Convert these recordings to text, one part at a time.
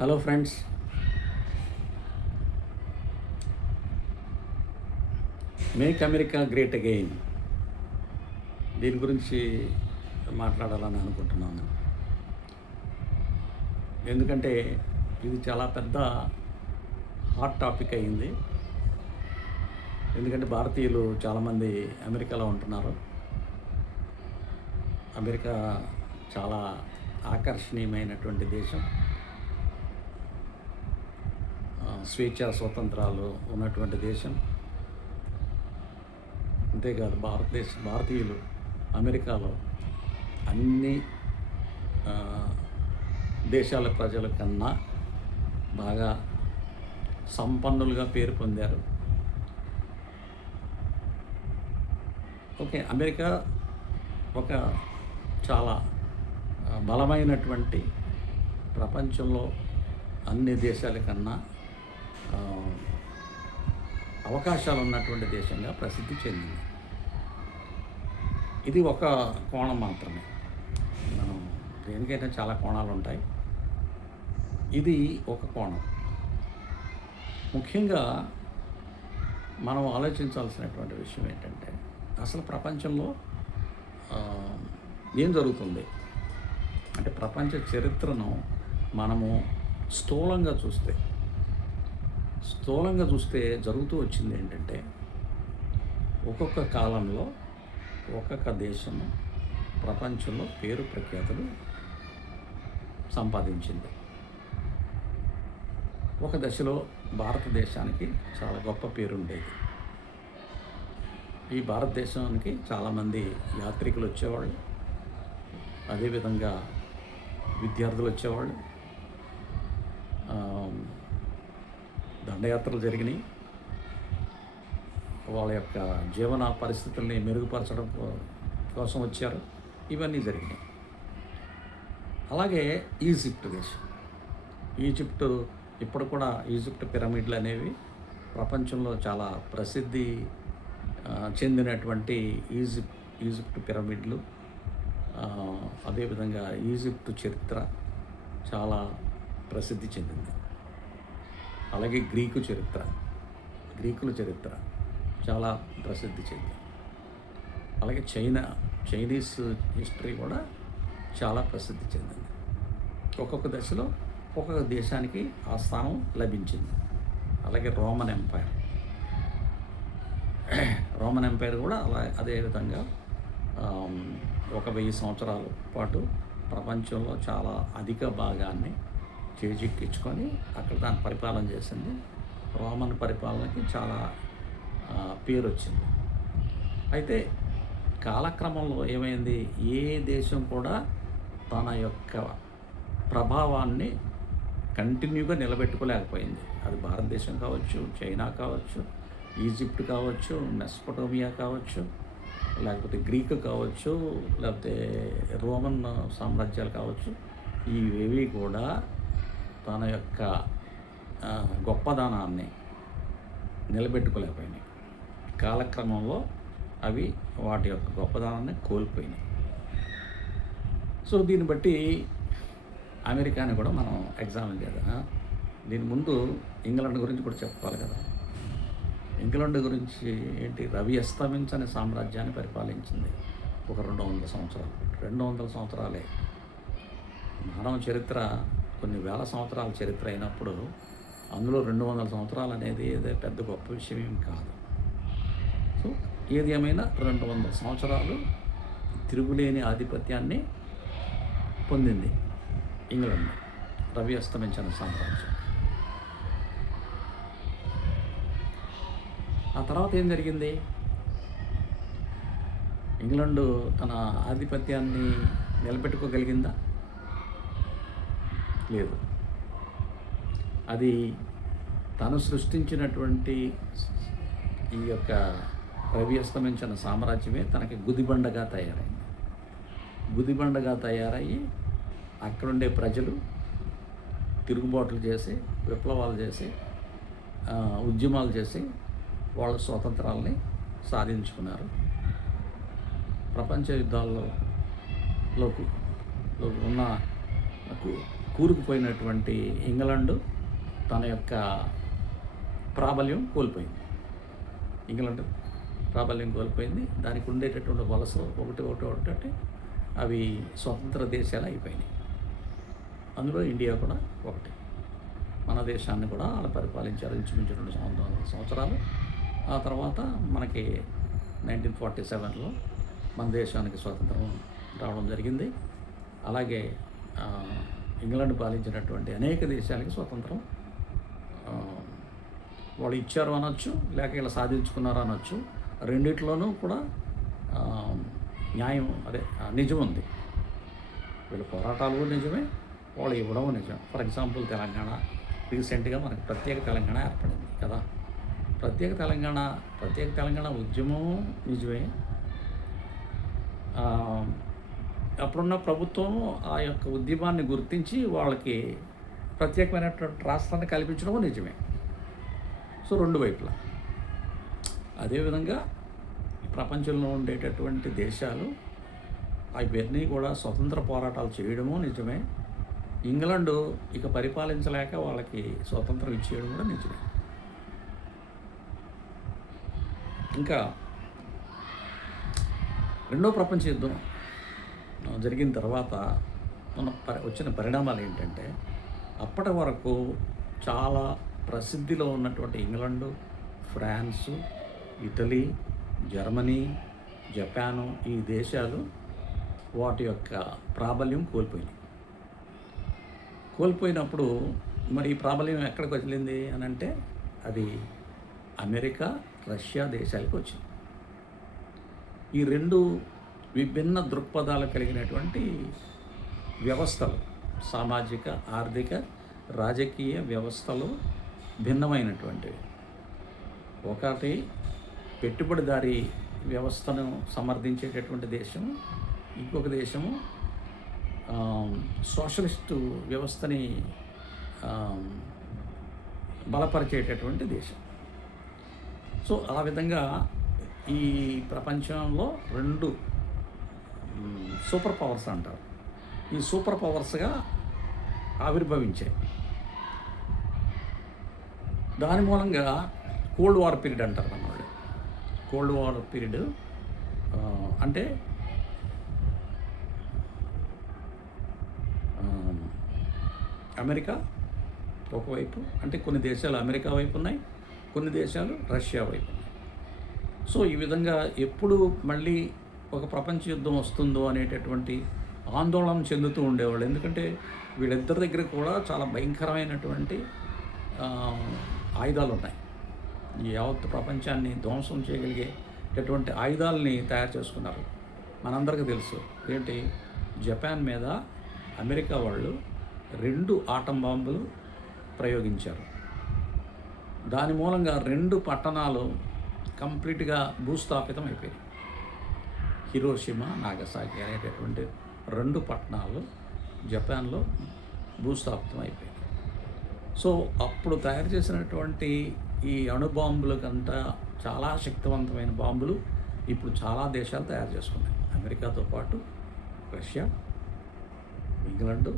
Hello friends make America great again దీని గురించి మాట్లాడాలని అనుకుంటున్నాను. ఎందుకంటే ఇది చాలా పెద్ద హాట్ టాపిక్ అయింది. ఎందుకంటే భారతీయులు చాలామంది అమెరికాలో ఉంటున్నారు. అమెరికా చాలా ఆకర్షణీయమైనటువంటి దేశం ఆ, స్వేచ్ఛ స్వతంత్రాలు ఉన్నటువంటి దేశం. అంతేకాదు భారతదేశ భారతీయులు అమెరికాలో అన్ని దేశాల ప్రజల కన్నా బాగా సంపన్నులుగా పేరు పొందారు. ఓకే అమెరికా ఒక చాలా బలమైనటువంటి ప్రపంచంలో అన్ని దేశాల కన్నా అవకాశాలు ఉన్నటువంటి దేశంగా ప్రసిద్ధి చెందింది. ఇది ఒక కోణం మాత్రమే. మనం దేనికైనా చాలా కోణాలు ఉంటాయి ఇది ఒక కోణం. ముఖ్యంగా మనం ఆలోచించాల్సినటువంటి విషయం ఏంటంటే అసలు ప్రపంచంలో ఏం జరుగుతుంది? అంటే ప్రపంచ చరిత్రను మనము స్థూలంగా చూస్తే స్థూలంగా చూస్తే జరుగుతూ వచ్చింది ఏంటంటే ఒక్కొక్క కాలంలో ఒక్కొక్క దేశము ప్రపంచంలో పేరు ప్రఖ్యాతులు సంపాదించింది. ఒక దశలో భారతదేశానికి చాలా గొప్ప పేరు ఉండేది. ఈ భారతదేశానికి చాలామంది యాత్రికులు వచ్చేవాళ్ళు. అదేవిధంగా విద్యార్థులు వచ్చేవాళ్ళు. దండయాత్రలు జరిగినాయి. వాళ్ళ యొక్క జీవన పరిస్థితుల్ని మెరుగుపరచడం కోసం వచ్చారు. ఇవన్నీ జరిగినాయి. అలాగే ఈజిప్ట్ దేశం. ఈజిప్ట్ ఇప్పుడు కూడా ఈజిప్ట్ పిరమిడ్లు అనేవి ప్రపంచంలో చాలా ప్రసిద్ధి చెందినటువంటి ఈజిప్ట్ ఈజిప్ట్ పిరమిడ్లు. అదేవిధంగా ఈజిప్ట్ చరిత్ర చాలా ప్రసిద్ధి చెందింది. అలాగే గ్రీకు చరిత్ర. గ్రీకుల చరిత్ర చాలా ప్రసిద్ధి చెందింది. అలాగే చైనా చైనీస్ హిస్టరీ కూడా చాలా ప్రసిద్ధి చెందింది. ఒక్కొక్క దశలో ఒక్కొక్క దేశానికి ఆ స్థానం లభించింది. అలాగే రోమన్ ఎంపైర్. రోమన్ ఎంపైర్ కూడా అలా అదే విధంగా ఒక వెయ్యి సంవత్సరాల పాటు ప్రపంచంలో చాలా అధిక భాగాన్ని చేజిక్కించుకొని అక్కడ దాన్ని పరిపాలన చేసింది. రోమన్ పరిపాలనకి చాలా పేరు వచ్చింది అయితే కాలక్రమంలో ఏమైంది? ఏ దేశం కూడా తన యొక్క ప్రభావాన్ని కంటిన్యూగా నిలబెట్టుకోలేకపోయింది. అది భారతదేశం కావచ్చు చైనా కావచ్చు ఈజిప్ట్ కావచ్చు మెస్పటోమియా కావచ్చు లేకపోతే గ్రీక్ కావచ్చు లేకపోతే రోమన్ సామ్రాజ్యాలు కావచ్చు ఇవేవి కూడా తన యొక్క గొప్పదనాన్ని నిలబెట్టుకోలేకపోయినాయి. కాలక్రమంలో అవి వాటి యొక్క గొప్పదనాన్ని కోల్పోయినాయి. సో దీన్ని బట్టి అమెరికాని కూడా మనం ఎగ్జామిన్ చేద్దాం దీని ముందు ఇంగ్లాండ్ గురించి కూడా చెప్పుకోవాలి కదా? ఇంగ్లాండ్ గురించి ఏంటి? రవి అస్తమించని సామ్రాజ్యాన్ని పరిపాలించింది ఒక రెండు వందల సంవత్సరాలు. రెండు వందల సంవత్సరాలే. మానవ చరిత్ర కొన్ని వేల సంవత్సరాల చరిత్ర అయినప్పుడు అందులో రెండు వందల సంవత్సరాలు అనేది ఏదో పెద్ద గొప్ప విషయం ఏం కాదు. సో ఏది ఏమైనా రెండు వందల సంవత్సరాలు తిరుగులేని ఆధిపత్యాన్ని పొందింది ఇంగ్లాండ్. రవి అస్తమించిన సామ్రాజ్యం. ఆ తర్వాత ఏం జరిగింది? ఇంగ్లాండు తన ఆధిపత్యాన్ని నిలబెట్టుకోగలిగిందా? లేదు. అది తను సృష్టించినటువంటి ఈ యొక్క ప్రవ్యస్తమించిన సామ్రాజ్యమే తనకి గుదిబండగా తయారైంది. గుదిబండగా తయారయ్యి అక్కడుండే ప్రజలు తిరుగుబాట్లు చేసి విప్లవాలు చేసి ఉద్యమాలు చేసి వాళ్ళ స్వతంత్రాలని సాధించుకున్నారు. ప్రపంచ యుద్ధాల్లో లోకి ఉన్న కూరుకుపోయినటువంటి ఇంగ్లాండ్ తన యొక్క ప్రాబల్యం కోల్పోయింది. ఇంగ్లాండ్ ప్రాబల్యం కోల్పోయింది. దానికి ఉండేటటువంటి వలస ఒకటి ఒకటి ఒకటి అవి స్వతంత్ర దేశాలు అయిపోయినాయి. అందులో ఇండియా కూడా ఒకటి. మన దేశాన్ని కూడా వాళ్ళు పరిపాలించారు ఇంచుమించు రెండు సంవత్సరాలు. సంవత్సరాలు ఆ తర్వాత మనకి నైన్టీన్ ఫార్టీ సెవెన్లో మన దేశానికి స్వాతంత్రం రావడం జరిగింది. అలాగే ఇంగ్లాండ్ పాలించినటువంటి అనేక దేశాలకి స్వతంత్రం వాళ్ళు ఇచ్చారు అనొచ్చు లేక ఇలా సాధించుకున్నారు అనొచ్చు. రెండిట్లోనూ కూడా న్యాయం అదే నిజం ఉంది. వీళ్ళ పోరాటాలు కూడా నిజమే వాళ్ళు ఇవ్వడం నిజం. ఫర్ ఎగ్జాంపుల్ తెలంగాణ రీసెంట్గా మనకి ప్రత్యేక తెలంగాణ ఏర్పడింది కదా. ప్రత్యేక తెలంగాణ ప్రత్యేక తెలంగాణ ఉద్యమం నిజమే. అప్పుడున్న ప్రభుత్వం ఆ యొక్క ఉద్యమాన్ని గుర్తించి వాళ్ళకి ప్రత్యేకమైనటువంటి రాష్ట్రాన్ని కల్పించడం నిజమే. సో రెండు వైపులా. అదేవిధంగా ప్రపంచంలో ఉండేటటువంటి దేశాలు అవన్నీ కూడా స్వతంత్ర పోరాటాలు చేయడము నిజమే. ఇంగ్లాండ్ ఇక పరిపాలించలేక వాళ్ళకి స్వతంత్రం ఇచ్చేయడం కూడా నిజమే. ఇంకా రెండో ప్రపంచ యుద్ధం. జరిగిన తర్వాత మన వచ్చిన పరిణామాలు ఏంటంటే అప్పటి వరకు చాలా ప్రసిద్ధిలో ఉన్నటువంటి England France Italy Germany Japan ఈ దేశాలు వాటి యొక్క ప్రాబల్యం కోల్పోయినాయి. కోల్పోయినప్పుడు మరి ఈ ప్రాబల్యం ఎక్కడికి వచ్చింది అని అంటే అది అమెరికా రష్యా దేశాలకు వచ్చింది. ఈ రెండు విభిన్న దృక్పథాలు కలిగినటువంటి వ్యవస్థలు సామాజిక ఆర్థిక రాజకీయ వ్యవస్థలు భిన్నమైనటువంటివి. ఒకటి పెట్టుబడిదారీ వ్యవస్థను సమర్థించేటటువంటి దేశం ఇంకొక దేశము సోషలిస్టు వ్యవస్థని బలపరిచేటటువంటి దేశం. సో ఆ విధంగా ఈ ప్రపంచంలో రెండు సూపర్ పవర్స్ అంటారు. ఈ సూపర్ పవర్స్గా ఆవిర్భవించాయి. దాని మూలంగా కోల్డ్ వార్ పీరియడ్ అంటారు అన్నమాట కోల్డ్ వార్ పీరియడ్ అంటే అమెరికా ఒకవైపు అంటే కొన్ని దేశాలు అమెరికా వైపు ఉన్నాయి కొన్ని దేశాలు రష్యా వైపు ఉన్నాయి. సో ఈ విధంగా ఎప్పుడు మళ్ళీ ఒక ప్రపంచ యుద్ధం వస్తుందో అనేటటువంటి ఆందోళన చెందుతూ ఉండేవాళ్ళు. ఎందుకంటే వీళ్ళిద్దరి దగ్గర కూడా చాలా భయంకరమైనటువంటి ఆయుధాలు ఉన్నాయి యావత్ ప్రపంచాన్ని ధ్వంసం చేయగలిగేటటువంటి ఆయుధాలని తయారు చేసుకున్నారు. మనందరికీ తెలుసు. ఏంటి? జపాన్ మీద అమెరికా వాళ్ళు రెండు ఆటం బాంబులు ప్రయోగించారు. దాని మూలంగా రెండు పట్టణాలు కంప్లీట్గా భూస్థాపితం అయిపోయాయి హిరోషిమా నాగసాకి అనేటటువంటి రెండు పట్టణాలు జపాన్లో భూస్థాపితం అయిపోయాయి. సో అప్పుడు తయారు చేసినటువంటి ఈ అణుబాంబుల కంట చాలా శక్తివంతమైన బాంబులు ఇప్పుడు చాలా దేశాలు తయారు చేసుకున్నాయి. అమెరికాతో పాటు Russia England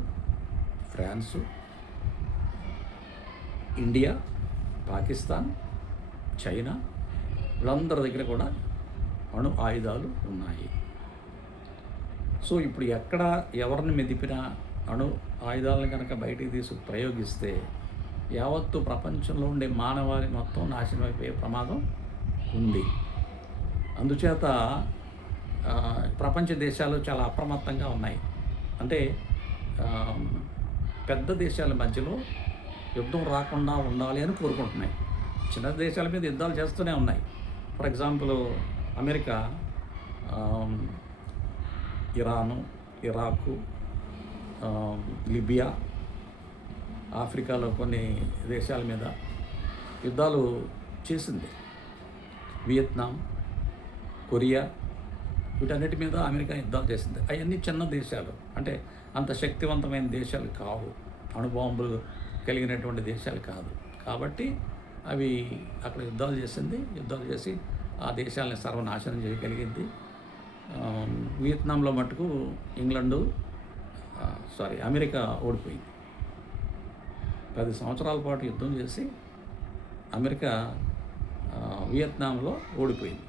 France India Pakistan China వీళ్ళందరి దగ్గర కూడా అణు ఆయుధాలు ఉన్నాయి. సో ఇప్పుడు ఎక్కడ ఎవరిని మెదిపినా అణు ఆయుధాలను కనుక బయటికి తీసి ప్రయోగిస్తే యావత్తు ప్రపంచంలో ఉండే మానవాళి మొత్తం నాశనం అయిపోయే ప్రమాదం ఉంది. అందుచేత ప్రపంచ దేశాలు చాలా అప్రమత్తంగా ఉన్నాయి. అంటే పెద్ద దేశాల మధ్యలో యుద్ధం రాకుండా ఉండాలి అని కోరుకుంటున్నాయి. చిన్న దేశాల మీద యుద్ధాలు చేస్తూనే ఉన్నాయి. For example America Iran Iraq Libya ఆఫ్రికాలో కొన్ని దేశాల మీద యుద్ధాలు చేసింది. వియత్నాం కొరియా వీటన్నిటి మీద అమెరికా యుద్ధాలు చేసింది. అవన్నీ చిన్న దేశాలు. అంటే అంత శక్తివంతమైన దేశాలు కావు. అణుబాంబులు కలిగినటువంటి దేశాలు కాదు. కాబట్టి అవి అక్కడ యుద్ధాలు చేసింది. యుద్ధాలు చేసి ఆ దేశాలని సర్వనాశనం చేయగలిగింది. వియత్నాంలో మటుకు ఇంగ్లాండు సారీ అమెరికా ఓడిపోయింది. పది సంవత్సరాల పాటు యుద్ధం చేసి అమెరికా వియత్నాంలో ఓడిపోయింది.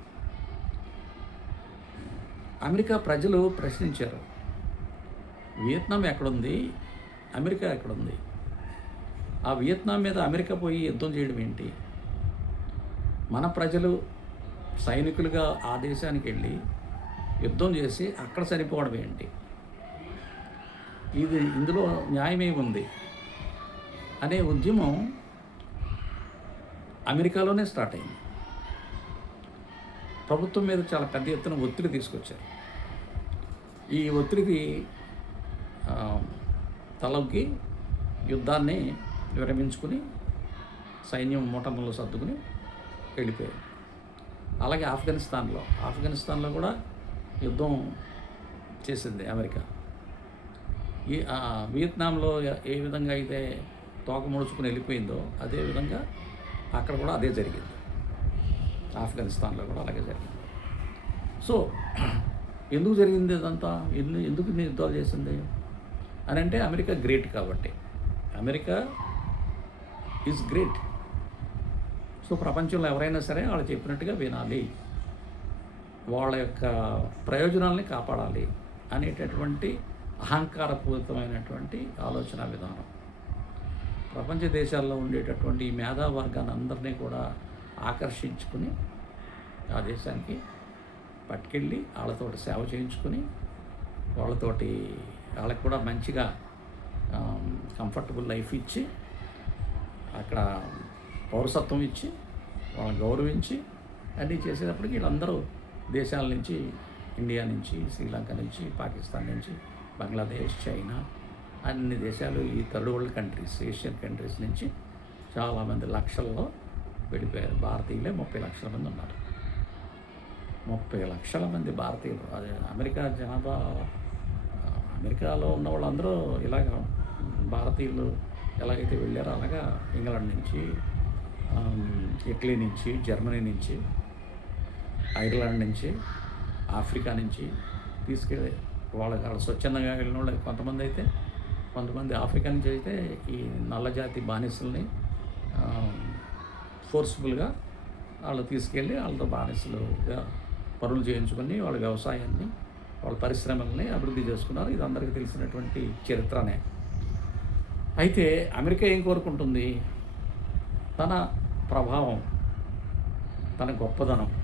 అమెరికా ప్రజలు ప్రశ్నించారు వియత్నాం ఎక్కడుంది? అమెరికా ఎక్కడుంది? ఆ వియత్నాం మీద అమెరికా పోయి యుద్ధం చేయడం ఏంటి? మన ప్రజలు సైనికులుగా ఆ దేశానికి వెళ్ళి యుద్ధం చేసి అక్కడ చనిపోవడం ఏంటి? ఇది ఇందులో న్యాయమే ఉంది అనే ఉద్యమం అమెరికాలోనే స్టార్ట్ అయింది. ప్రభుత్వం మీద చాలా పెద్ద ఎత్తున ఒత్తిడి తీసుకొచ్చారు. ఈ ఒత్తిడికి తలకి యుద్ధాన్ని విరమించుకుని సైన్యం మూటములు సర్దుకుని వెళ్ళిపోయారు. అలాగే ఆఫ్ఘనిస్తాన్లో. ఆఫ్ఘనిస్తాన్లో కూడా యుద్ధం చేసింది అమెరికా. ఈ వియత్నాంలో ఏ విధంగా అయితే తోక ముడుచుకుని వెళ్ళిపోయిందో అదే విధంగా అక్కడ కూడా అదే జరిగింది. ఆఫ్ఘనిస్తాన్లో కూడా అలాగే జరిగింది. సో ఎందుకు జరిగింది ఇదంతా? ఎందు ఎందుకు ఇన్ని యుద్ధాలు చేసింది? అని అంటే అమెరికా గ్రేట్ కాబట్టి. America is great. సో ప్రపంచంలో ఎవరైనా సరే వాళ్ళు చెప్పినట్టుగా వినాలి. వాళ్ళ యొక్క ప్రయోజనాల్ని కాపాడాలి అనేటటువంటి అహంకారపూరితమైనటువంటి ఆలోచన విధానం. ప్రపంచ దేశాల్లో ఉండేటటువంటి ఈ మేధా వర్గాన్ని అందరినీ కూడా ఆకర్షించుకుని ఆ దేశానికి పట్టుకెళ్ళి వాళ్ళతోటి సేవ చేయించుకుని వాళ్ళతోటి వాళ్ళకి కూడా మంచిగా కంఫర్టబుల్ లైఫ్ ఇచ్చి అక్కడ పౌరసత్వం ఇచ్చి వాళ్ళని గౌరవించి అన్నీ చేసేటప్పటికి వీళ్ళందరూ దేశాల నుంచి ఇండియా నుంచి శ్రీలంక నుంచి పాకిస్తాన్ నుంచి బంగ్లాదేశ్ చైనా అన్ని దేశాలు ఈ third world countries Asian countries నుంచి చాలామంది లక్షల్లో వెళ్ళిపోయారు భారతీయులే ముప్పై లక్షల మంది ఉన్నారు. ముప్పై లక్షల మంది భారతీయులు. అదే అమెరికా జనాభా అమెరికాలో ఉన్న వాళ్ళందరూ ఇలాగ భారతీయులు ఎలాగైతే వెళ్ళారో అలాగా ఇంగ్లాండ్ నుంచి ఇటలీ నుంచి జర్మనీ నుంచి ఐర్లాండ్ నుంచి ఆఫ్రికా నుంచి తీసుకెళ్ళి వాళ్ళ స్వచ్ఛందంగా వెళ్ళిన వాళ్ళకి కొంతమంది అయితే కొంతమంది ఆఫ్రికా నుంచి అయితే ఈ నల్లజాతి బానిసల్ని ఫోర్స్ఫుల్గా వాళ్ళు తీసుకెళ్ళి వాళ్ళతో బానిసలుగా పనులు చేయించుకొని వాళ్ళ వ్యవసాయాన్ని వాళ్ళ పరిశ్రమల్ని అభివృద్ధి చేసుకున్నారు. ఇది అందరికీ తెలిసినటువంటి చరిత్రనే. అయితే అమెరికా ఏం కోరుకుంటుంది? తన ప్రభావం తన గొప్పదనం.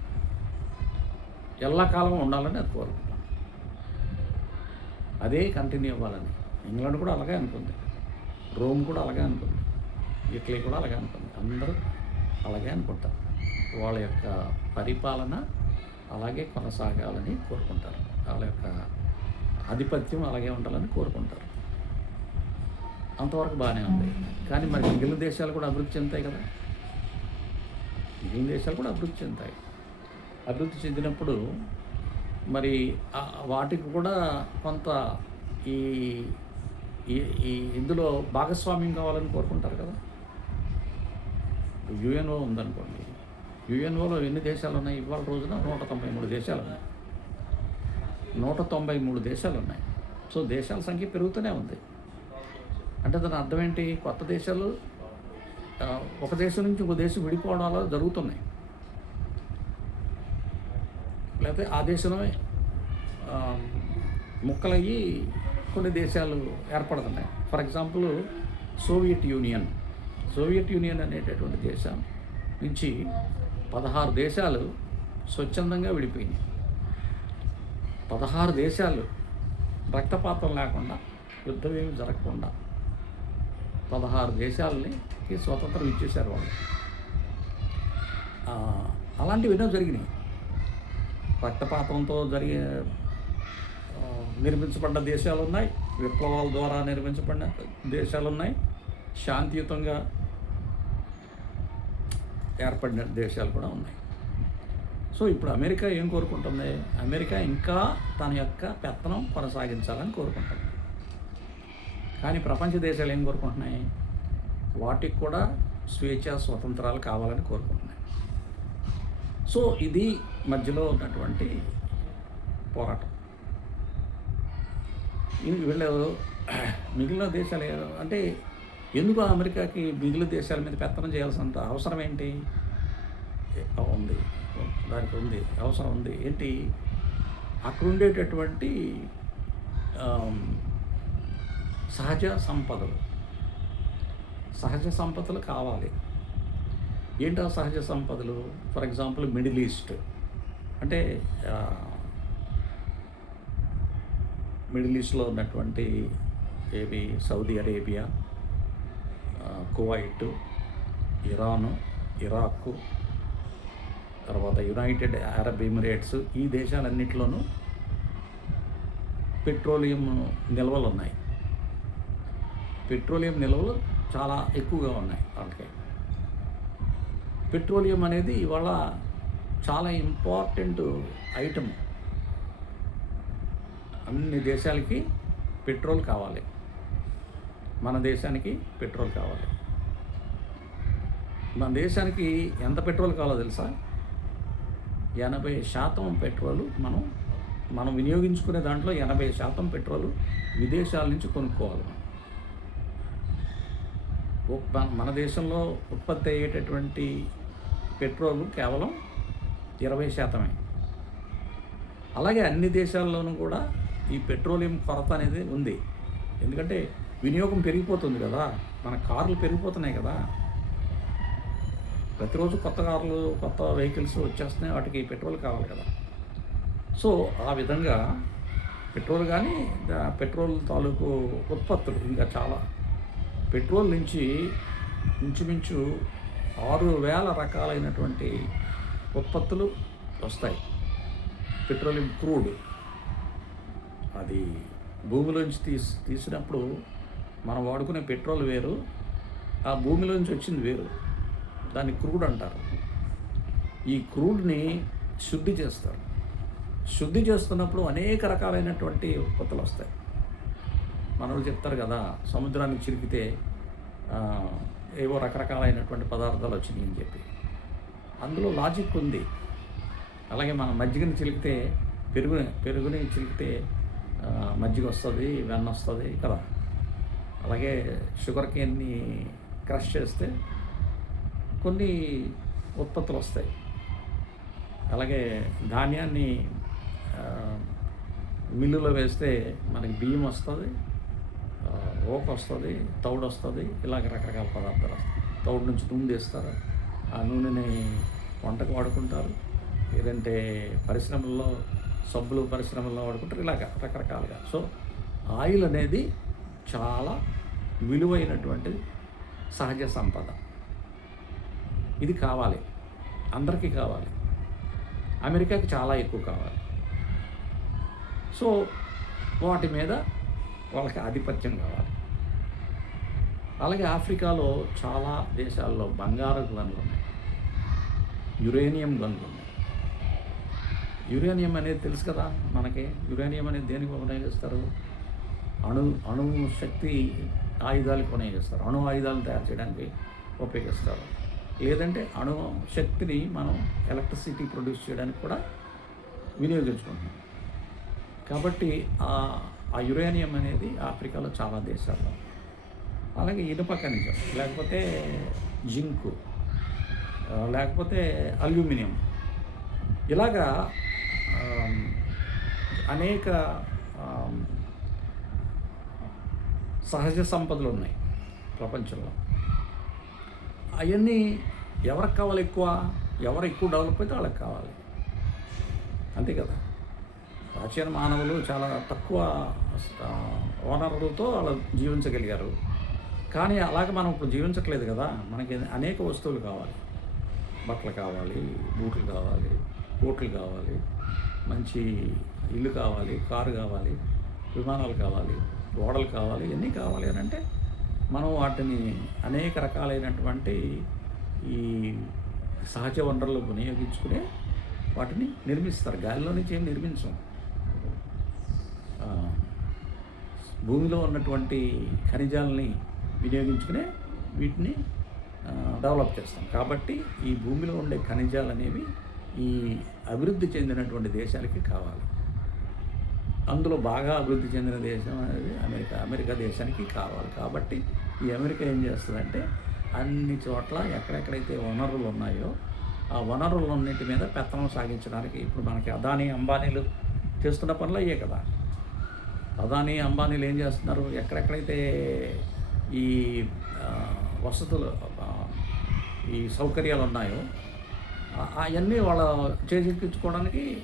ఎల్లకాలం ఉండాలని అది కోరుకుంటాం. అదే కంటిన్యూ అవ్వాలని ఇంగ్లాండ్ కూడా అలాగే అనుకుంది. రోమ్ కూడా అలాగే అనుకుంది. ఇటలీ కూడా అలాగే అనుకుంది. అందరూ అలాగే అనుకుంటారు. వాళ్ళ యొక్క పరిపాలన అలాగే కొనసాగాలని కోరుకుంటారు. వాళ్ళ యొక్క ఆధిపత్యం అలాగే ఉండాలని కోరుకుంటారు. అంతవరకు బాగానే ఉంది. కానీ మరి మిగిలిన దేశాలు కూడా అభివృద్ధి చెందుతాయి కదా. మిగిలిన దేశాలు కూడా అభివృద్ధి చెందుతాయి. అభివృద్ధి చెందినప్పుడు మరి వాటికి కూడా కొంత ఈ ఈ- ఇందులో భాగస్వామ్యం కావాలని కోరుకుంటారు కదా? యుఎన్ఓ ఉందనుకోండి. యుఎన్ఓలో ఎన్ని దేశాలు ఉన్నాయి? ఇవాళ రోజున నూట తొంభై మూడు దేశాలు ఉన్నాయి. నూట తొంభై మూడు దేశాలు ఉన్నాయి. సో దేశాల సంఖ్య పెరుగుతూనే ఉంది. అంటే దాని అర్థం ఏంటి? కొత్త దేశాలు ఒక దేశం నుంచి ఒక దేశం విడిపోవడాలు జరుగుతున్నాయి. లేకపోతే ఆ దేశమే ముక్కలయ్యి కొన్ని దేశాలు ఏర్పడుతున్నాయి. For example Soviet Union. Soviet Union అనేటటువంటి దేశం నుంచి పదహారు దేశాలు స్వచ్ఛందంగా విడిపోయినాయి. పదహారు దేశాలు రక్తపాతం లేకుండా యుద్ధం ఏమి జరగకుండా పదహారు దేశాలని స్వతంత్రం ఇచ్చేశారు వాళ్ళు. అలాంటివి ఎన్నో జరిగినాయి. రక్తపాతంతో జరిగే నిర్మించబడ్డ దేశాలు ఉన్నాయి విప్లవాల ద్వారా నిర్మించబడిన దేశాలు ఉన్నాయి శాంతియుతంగా ఏర్పడిన దేశాలు కూడా ఉన్నాయి. సో ఇప్పుడు అమెరికా ఏం కోరుకుంటుంది? అమెరికా ఇంకా తన యొక్క పెత్తనం కొనసాగించాలని కోరుకుంటుంది. కానీ ప్రపంచ దేశాలు ఏం కోరుకుంటున్నాయి? వాటికి కూడా స్వేచ్ఛ స్వతంత్రాలు కావాలని కోరుకుంటున్నాయి. సో ఇది మధ్యలో ఉన్నటువంటి పోరాటం. వీళ్ళు మిగిలిన దేశాలు అంటే ఎందుకు అమెరికాకి మిగిలిన దేశాల మీద పెత్తనం చేయాల్సినంత అవసరం ఏంటి? ఉంది. దానికి ఉంది అవసరం ఉంది. ఏంటి? అక్కడ ఉండేటటువంటి సహజ సంపదలు. సహజ సంపదలు కావాలి. ఏంటో సహజ సంపదలు? ఫర్ ఎగ్జాంపుల్ మిడిల్ ఈస్ట్ అంటే మిడిల్ ఈస్ట్లో ఉన్నటువంటి ఏవి? Saudi Arabia Kuwait Iran Iraq తర్వాత యునైటెడ్ అరబ్ ఎమిరేట్స్ ఈ దేశాలన్నింటిలోనూ పెట్రోలియం నిల్వలు ఉన్నాయి పెట్రోలియం నిల్వలు చాలా ఎక్కువగా ఉన్నాయి వాళ్ళకి. పెట్రోలియం అనేది ఇవాళ చాలా ఇంపార్టెంట్ ఐటమ్. అన్ని దేశాలకి పెట్రోల్ కావాలి. మన దేశానికి పెట్రోల్ కావాలి. మన దేశానికి ఎంత పెట్రోల్ కావాలో తెలుసా? ఎనభై శాతం పెట్రోల్ మనం మనం వినియోగించుకునే దాంట్లో ఎనభై శాతం పెట్రోల్ విదేశాల నుంచి కొనుక్కోవాలి మనం. మన- దేశంలో ఉత్పత్తి అయ్యేటటువంటి పెట్రోల్ కేవలం ఇరవై శాతమే. అలాగే అన్ని దేశాల్లోనూ కూడా ఈ పెట్రోలియం కొరత అనేది ఉంది. ఎందుకంటే వినియోగం పెరిగిపోతుంది కదా మన కార్లు పెరిగిపోతున్నాయి కదా. ప్రతిరోజు కొత్త కార్లు కొత్త వెహికల్స్ వచ్చేస్తున్నాయి వాటికి పెట్రోల్ కావాలి కదా. సో ఆ విధంగా పెట్రోల్ కానీ పెట్రోల్ తాలూకు ఉత్పత్తులు ఇంకా చాలా పెట్రోల్ నుంచి ఇంచుమించు ఆరు వేల రకాలైనటువంటి ఉత్పత్తులు వస్తాయి. Petroleum crude. అది భూమిలోంచి తీసి తీసినప్పుడు మనం వాడుకునే పెట్రోల్ వేరు ఆ భూమిలోంచి వచ్చింది వేరు. దాన్ని క్రూడ్ అంటారు. ఈ క్రూడ్ని శుద్ధి చేస్తారు. శుద్ధి చేస్తున్నప్పుడు అనేక రకాలైనటువంటి ఉత్పత్తులు వస్తాయి. మనవులు చెప్తారు కదా సముద్రాన్ని చిరికితే ఏవో రకరకాలైనటువంటి పదార్థాలు వచ్చినాయి అని చెప్పి. అందులో లాజిక్ ఉంది. అలాగే మనం మజ్జిగని చిలికితే పెరుగుని పెరుగుని చిలికితే మజ్జిగ వస్తుంది వెన్న వస్తుంది కదా. అలాగే షుగర్ కేన్ని క్రష్ చేస్తే కొన్ని ఉత్పత్తులు వస్తాయి. అలాగే ధాన్యాన్ని మిల్లులో వేస్తే మనకి బియ్యం వస్తుంది ఆ, వస్తుంది తౌడు వస్తుంది ఇలాగ రకరకాల పదార్థాలు వస్తాయి. తౌడు నుంచి నూనె తీస్తారు. ఆ నూనెని వంటకు వాడుకుంటారు. లేదంటే పరిశ్రమల్లో సబ్బులు పరిశ్రమల్లో వాడుకుంటారు. ఇలాగ రకరకాలుగా. సో ఆయిల్ అనేది చాలా విలువైనటువంటి సహజ సంపద. ఇది కావాలి. అందరికీ కావాలి. అమెరికాకి చాలా ఎక్కువ కావాలి. సో వాటి మీద వాళ్ళకి ఆధిపత్యం కావాలి. అలాగే ఆఫ్రికాలో చాలా దేశాల్లో బంగారు గనులు ఉన్నాయి. యురేనియం గనులు ఉన్నాయి. యురేనియం అనేది తెలుసు కదా మనకి. యురేనియం అనేది దేనికి ఉపయోగిస్తారు అణు అణు శక్తి ఆయుధాలకు ఉపయోగిస్తారు అణు ఆయుధాలు తయారు చేయడానికి ఉపయోగిస్తారు. లేదంటే అణు శక్తిని మనం ఎలక్ట్రిసిటీ ప్రొడ్యూస్ చేయడానికి కూడా వినియోగించుకుంటున్నాం. కాబట్టి ఆ ఆ యురేనియం అనేది ఆఫ్రికాలో చాలా దేశాల్లో. అలాగే ఇనుప ఖనిజం లేకపోతే జింకు లేకపోతే అల్యూమినియం. ఇలాగా అనేక సహజ సంపదలు ఉన్నాయి ప్రపంచంలో. అవన్నీ ఎవరికి కావాలి ఎక్కువ? ఎవరు ఎక్కువ డెవలప్ అయితే వాళ్ళకి కావాలి. అంతే కదా? ప్రాచీన మానవులు చాలా తక్కువ ఓనర్లతో అలా వాళ్ళు జీవించగలిగారు. కానీ అలాగే మనం ఇప్పుడు జీవించట్లేదు కదా మనకి అనేక వస్తువులు కావాలి. బట్టలు కావాలి బూట్లు కావాలి కోట్లు కావాలి మంచి ఇల్లు కావాలి కారు కావాలి విమానాలు కావాలి ఓడలు కావాలి ఇవన్నీ కావాలి అని అంటే మనం వాటిని అనేక రకాలైనటువంటి ఈ సహజ వనరులు వినియోగించుకునే వాటిని నిర్మిస్తారు. గాలిలో నుంచి ఏం నిర్మించం? భూమిలో ఉన్నటువంటి ఖనిజాలని వినియోగించుకునే వీటిని డెవలప్ చేస్తాం. కాబట్టి ఈ భూమిలో ఉండే ఖనిజాలు అనేవి ఈ అభివృద్ధి చెందినటువంటి దేశాలకి కావాలి. అందులో బాగా అభివృద్ధి చెందిన దేశం అనేది అమెరికా అమెరికా దేశానికి కావాలి. కాబట్టి ఈ అమెరికా ఏం చేస్తుందంటే అన్ని చోట్ల ఎక్కడెక్కడైతే వనరులు ఉన్నాయో ఆ వనరులన్నిటి మీద పెత్తనం సాగించడానికి ఇప్పుడు మనకి అదానీ అంబానీలు చేస్తున్న పనులు అయ్యే కదా. అదానీ అంబానీలు ఏం చేస్తున్నారు? ఎక్కడెక్కడైతే ఈ వసతులు ఈ సౌకర్యాలు ఉన్నాయో అవన్నీ వాళ్ళ చేజిక్కించుకోవడానికి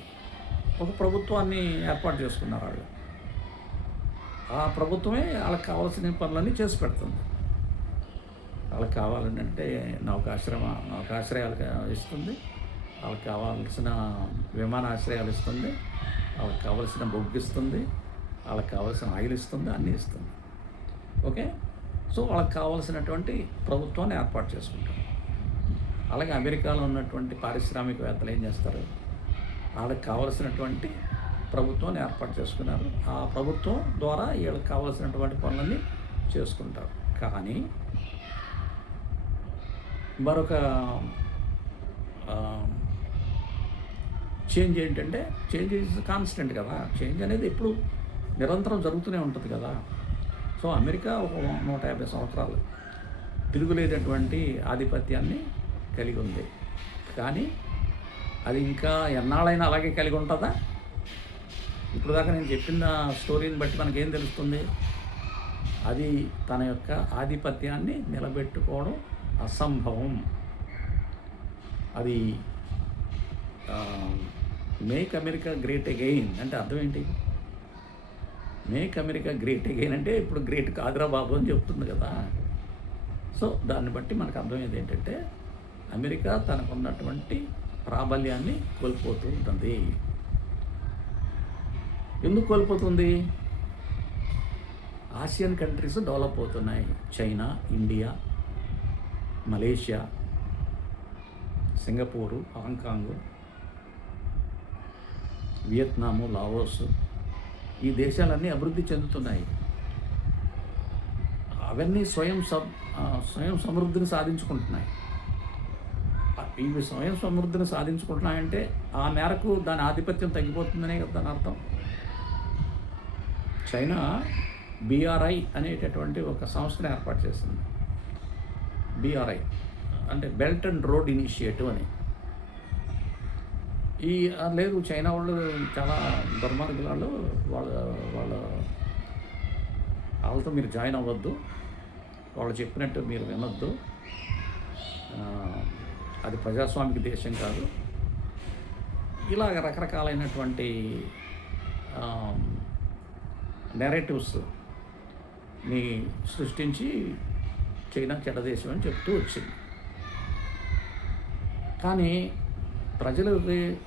ఒక ప్రభుత్వాన్ని ఏర్పాటు చేసుకున్నారు వాళ్ళు. ఆ ప్రభుత్వమే వాళ్ళకి కావాల్సిన పనులన్నీ చేసి పెడుతుంది. వాళ్ళకి కావాలంటే నౌకాశ్రమ నౌకాశ్రయాలు ఇస్తుంది. వాళ్ళకి కావాల్సిన విమానాశ్రయాలు ఇస్తుంది. వాళ్ళకి కావాల్సిన బొగ్గు ఇస్తుంది. వాళ్ళకి కావాల్సిన ఆయిల్ ఇస్తుంది అన్నీ ఇస్తుంది. ఓకే? సో వాళ్ళకి కావాల్సినటువంటి ప్రభుత్వాన్ని ఏర్పాటు చేసుకుంటారు అలాగే అమెరికాలో ఉన్నటువంటి పారిశ్రామికవేత్తలు ఏం చేస్తారు? వాళ్ళకి కావలసినటువంటి ప్రభుత్వాన్ని ఏర్పాటు చేసుకున్నారు. ఆ ప్రభుత్వం ద్వారా వీళ్ళకి కావాల్సినటువంటి పనులన్నీ చేసుకుంటారు. కానీ మరొక చేంజ్ ఏంటంటే చేంజ్ ఈజ్ కాన్స్టెంట్ కదా. చేంజ్ అనేది ఎప్పుడు నిరంతరం జరుగుతూనే ఉంటుంది కదా. సో అమెరికా ఒక నూట యాభై సంవత్సరాలు తిరుగులేనటువంటి ఆధిపత్యాన్ని కలిగి ఉంది. కానీ అది ఇంకా ఎన్నాళ్ళైనా అలాగే కలిగి ఉంటుందా? ఇప్పుడు దాకా నేను చెప్పిన స్టోరీని బట్టి మనకేం తెలుస్తుంది? అది తన యొక్క ఆధిపత్యాన్ని నిలబెట్టుకోవడం అసంభవం. అది మేక్ అమెరికా గ్రేట్ అగెయిన్ అంటే అర్థం ఏంటి? మేక్ అమెరికా గ్రేట్ అగైన్ అంటే ఇప్పుడు గ్రేట్ కాదురా బాబు అని చెప్తుంది కదా. సో దాన్ని బట్టి మనకు అర్థమయ్యేది ఏంటంటే అమెరికా తనకున్నటువంటి ప్రాబల్యాన్ని కోల్పోతూ ఉంటుంది ఎందుకు కోల్పోతుంది? ఆసియన్ కంట్రీస్ డెవలప్ అవుతున్నాయి. China India Malaysia Singapore Hong Kong Vietnam Laos ఈ దేశాలన్నీ అభివృద్ధి చెందుతున్నాయి. అవన్నీ స్వయం సబ్ స్వయం సమృద్ధిని సాధించుకుంటున్నాయి. ఇవి స్వయం సమృద్ధిని సాధించుకుంటున్నాయంటే ఆ మేరకు దాని ఆధిపత్యం తగ్గిపోతుందనే కదా దాని అర్థం. చైనా బీఆర్ఐ అనేటటువంటి ఒక సంస్థను ఏర్పాటు చేసింది. బీఆర్ఐ అంటే బెల్ట్ అండ్ రోడ్ ఇనిషియేటివ్ అని. ఈ లేదు చైనా వాళ్ళు చాలా దుర్మార్గుల వాళ్ళ వాళ్ళ వాళ్ళతో మీరు జాయిన్ అవ్వద్దు. వాళ్ళు చెప్పినట్టు మీరు వినొద్దు. అది ప్రజాస్వామిక దేశం కాదు. ఇలాగ రకరకాలైనటువంటి నెరేటివ్స్ని సృష్టించి చైనా చెడ్డ దేశం అని చెప్తూ వచ్చింది. కానీ ప్రజలకి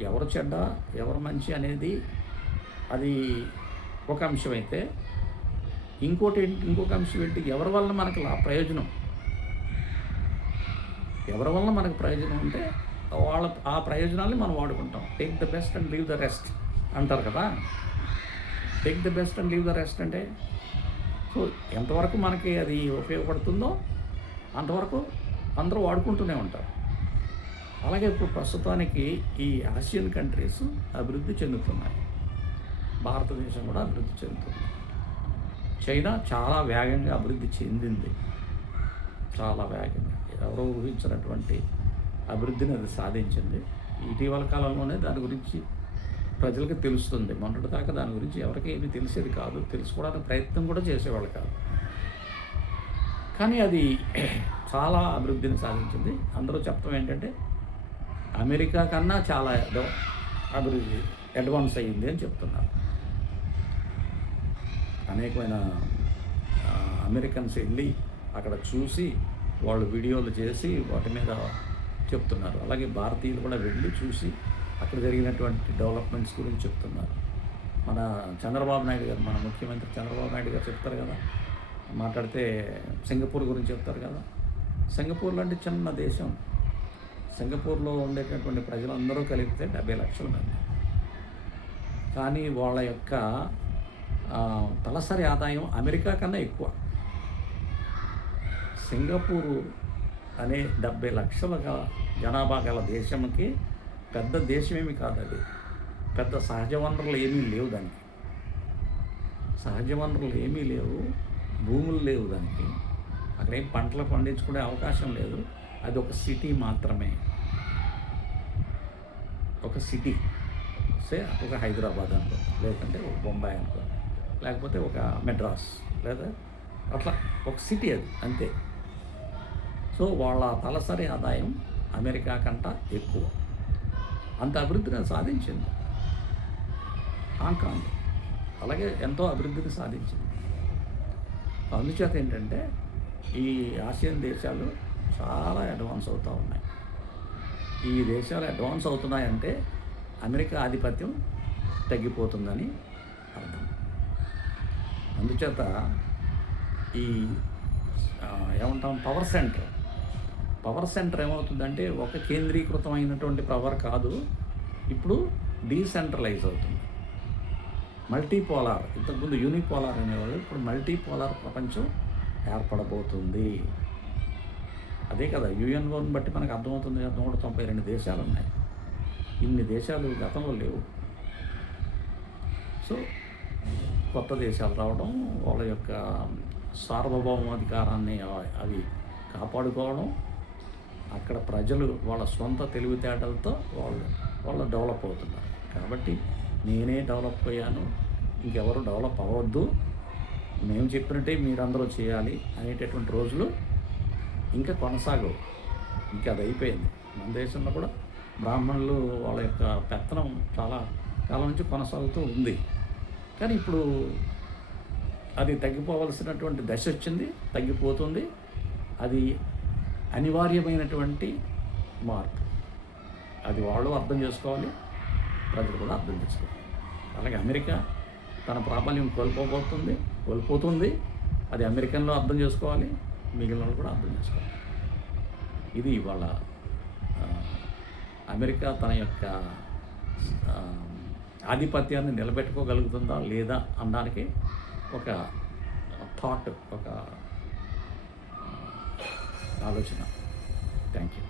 ఎవరు చెడ్డ ఎవరు మంచి అనేది అది ఒక అంశం అయితే ఇంకోటి ఏంటి- ఇంకొక అంశం ఏంటి ఎవరి వల్ల మనకు లా ప్రయోజనం? ఎవరి వల్ల మనకు ప్రయోజనం ఉంటే వాళ్ళ ఆ ప్రయోజనాల్ని మనం వాడుకుంటాం. Take the best and leave the rest అంటారు కదా? Take the best and leave the rest అంటే? సో ఎంతవరకు మనకి అది ఉపయోగపడుతుందో అంతవరకు అందరూ వాడుకుంటూనే ఉంటారు. అలాగే ఇప్పుడు ప్రస్తుతానికి ఈ ఆసియన్ కంట్రీస్ అభివృద్ధి చెందుతున్నాయి. భారతదేశం కూడా అభివృద్ధి చెందుతుంది. చైనా చాలా వేగంగా అభివృద్ధి చెందింది. చాలా వేగంగా. ఎవరో ఊహించినటువంటి అభివృద్ధిని అది సాధించింది. ఇటీవల కాలంలోనే దాని గురించి ప్రజలకు తెలుస్తుంది. మొన్నటి దాకా దాని గురించి ఎవరికి ఏమీ తెలిసేది కాదు. తెలుసుకోవడానికి ప్రయత్నం కూడా చేసేవాళ్ళు కాదు. కానీ అది చాలా అభివృద్ధిని సాధించింది. అందరూ చెప్పడం ఏంటంటే అమెరికా కన్నా చాలా అభివృద్ధి అడ్వాన్స్ అయ్యింది అని చెప్తున్నారు. అనేకమైన అమెరికన్స్ వెళ్ళి అక్కడ చూసి వాళ్ళు వీడియోలు చేసి వాటి మీద చెప్తున్నారు. అలాగే భారతీయులు కూడా వెళ్ళి చూసి అక్కడ జరిగినటువంటి డెవలప్మెంట్స్ గురించి చెప్తున్నారు. మన చంద్రబాబు నాయుడు గారు మన ముఖ్యమంత్రి చంద్రబాబు నాయుడు గారు చెప్తారు కదా మాట్లాడితే సింగపూర్ గురించి చెప్తారు కదా. సింగపూర్ లాంటి చిన్న దేశం సింగపూర్లో ఉండేటటువంటి ప్రజలందరూ కలిపితే డెబ్బై లక్షల మంది. కానీ వాళ్ళ యొక్క తలసరి ఆదాయం అమెరికా కన్నా ఎక్కువ. సింగపూరు అనే డెబ్బై లక్షల జనాభా గల దేశంకి పెద్ద దేశమేమి కాదు అది. పెద్ద సహజ వనరులు ఏమీ లేవు దానికి. సహజ వనరులు ఏమీ లేవు భూములు లేవు దానికి. అక్కడ ఏం పంటలు పండించుకునే అవకాశం లేదు. అది ఒక సిటీ మాత్రమే. ఒక సిటీ. సే ఒక హైదరాబాద్ అనుకో. లేదంటే ఒక బొంబాయి అనుకో. లేకపోతే ఒక మెడ్రాస్. లేదా అట్లా ఒక సిటీ అది అంతే. సో వాళ్ళ తలసరి ఆదాయం అమెరికా కంట ఎక్కువ. అంత అభివృద్ధిని సాధించింది. హాంకాంగ్. అలాగే ఎంతో అభివృద్ధిని సాధించింది. అందుచేత ఏంటంటే ఈ ఆసియన్ దేశాలు చాలా అడ్వాన్స్ అవుతూ ఉన్నాయి. ఈ దేశాలు అడ్వాన్స్ అవుతున్నాయంటే అమెరికా ఆధిపత్యం తగ్గిపోతుందని అర్థం. అందుచేత ఈ ఏమంటాం పవర్ సెంటర్ పవర్ సెంటర్ ఏమవుతుందంటే ఒక కేంద్రీకృతమైనటువంటి పవర్ కాదు ఇప్పుడు డీసెంట్రలైజ్ అవుతుంది. మల్టీపోలార్ ఇంతకుముందు యూనిపోలార్ అనేవాళ్ళు ఇప్పుడు మల్టీపోలార్ ప్రపంచం ఏర్పడబోతుంది. అదే కదా యుఎన్ఓని బట్టి మనకు అర్థమవుతుంది నూట తొంభై రెండు దేశాలు ఉన్నాయి ఇన్ని దేశాలు గతంలో లేవు. సో కొత్త దేశాలు రావడం వాళ్ళ యొక్క సార్వభౌమాధికారాన్ని అవ- అవి కాపాడుకోవడం అక్కడ ప్రజలు వాళ్ళ సొంత తెలివితేటలతో వాళ్ళు వాళ్ళు డెవలప్ అవుతున్నారు. కాబట్టి నేనే డెవలప్ అయ్యాను ఇంకెవరు డెవలప్ అవ్వద్దు. మేము చెప్పినట్టే మీరందరూ చేయాలి అనేటటువంటి రోజులు ఇంకా కొనసాగవు. ఇంకా అది అయిపోయింది. మన దేశంలో కూడా బ్రాహ్మణులు వాళ్ళ యొక్క పెత్తనం చాలా కాలం నుంచి కొనసాగుతూ ఉంది. కానీ ఇప్పుడు అది తగ్గిపోవలసినటువంటి దశ వచ్చింది తగ్గిపోతుంది. అది అనివార్యమైనటువంటి మార్పు. అది వాళ్ళు అర్థం చేసుకోవాలి ప్రజలు కూడా అర్థం చేసుకోవాలి. అలాగే అమెరికా తన ప్రాబల్యం కోల్పోబోతుంది కోల్పోతుంది. అది అమెరికన్లో అర్థం చేసుకోవాలి మిగిలిన వాళ్ళు కూడా అర్థం చేసుకోవాలి. ఇది ఇవాళ అమెరికా తన యొక్క ఆధిపత్యాన్ని నిలబెట్టుకోగలుగుతుందా లేదా అనడానికి ఒక థాట్ ఒక ఆలోచన. Thank you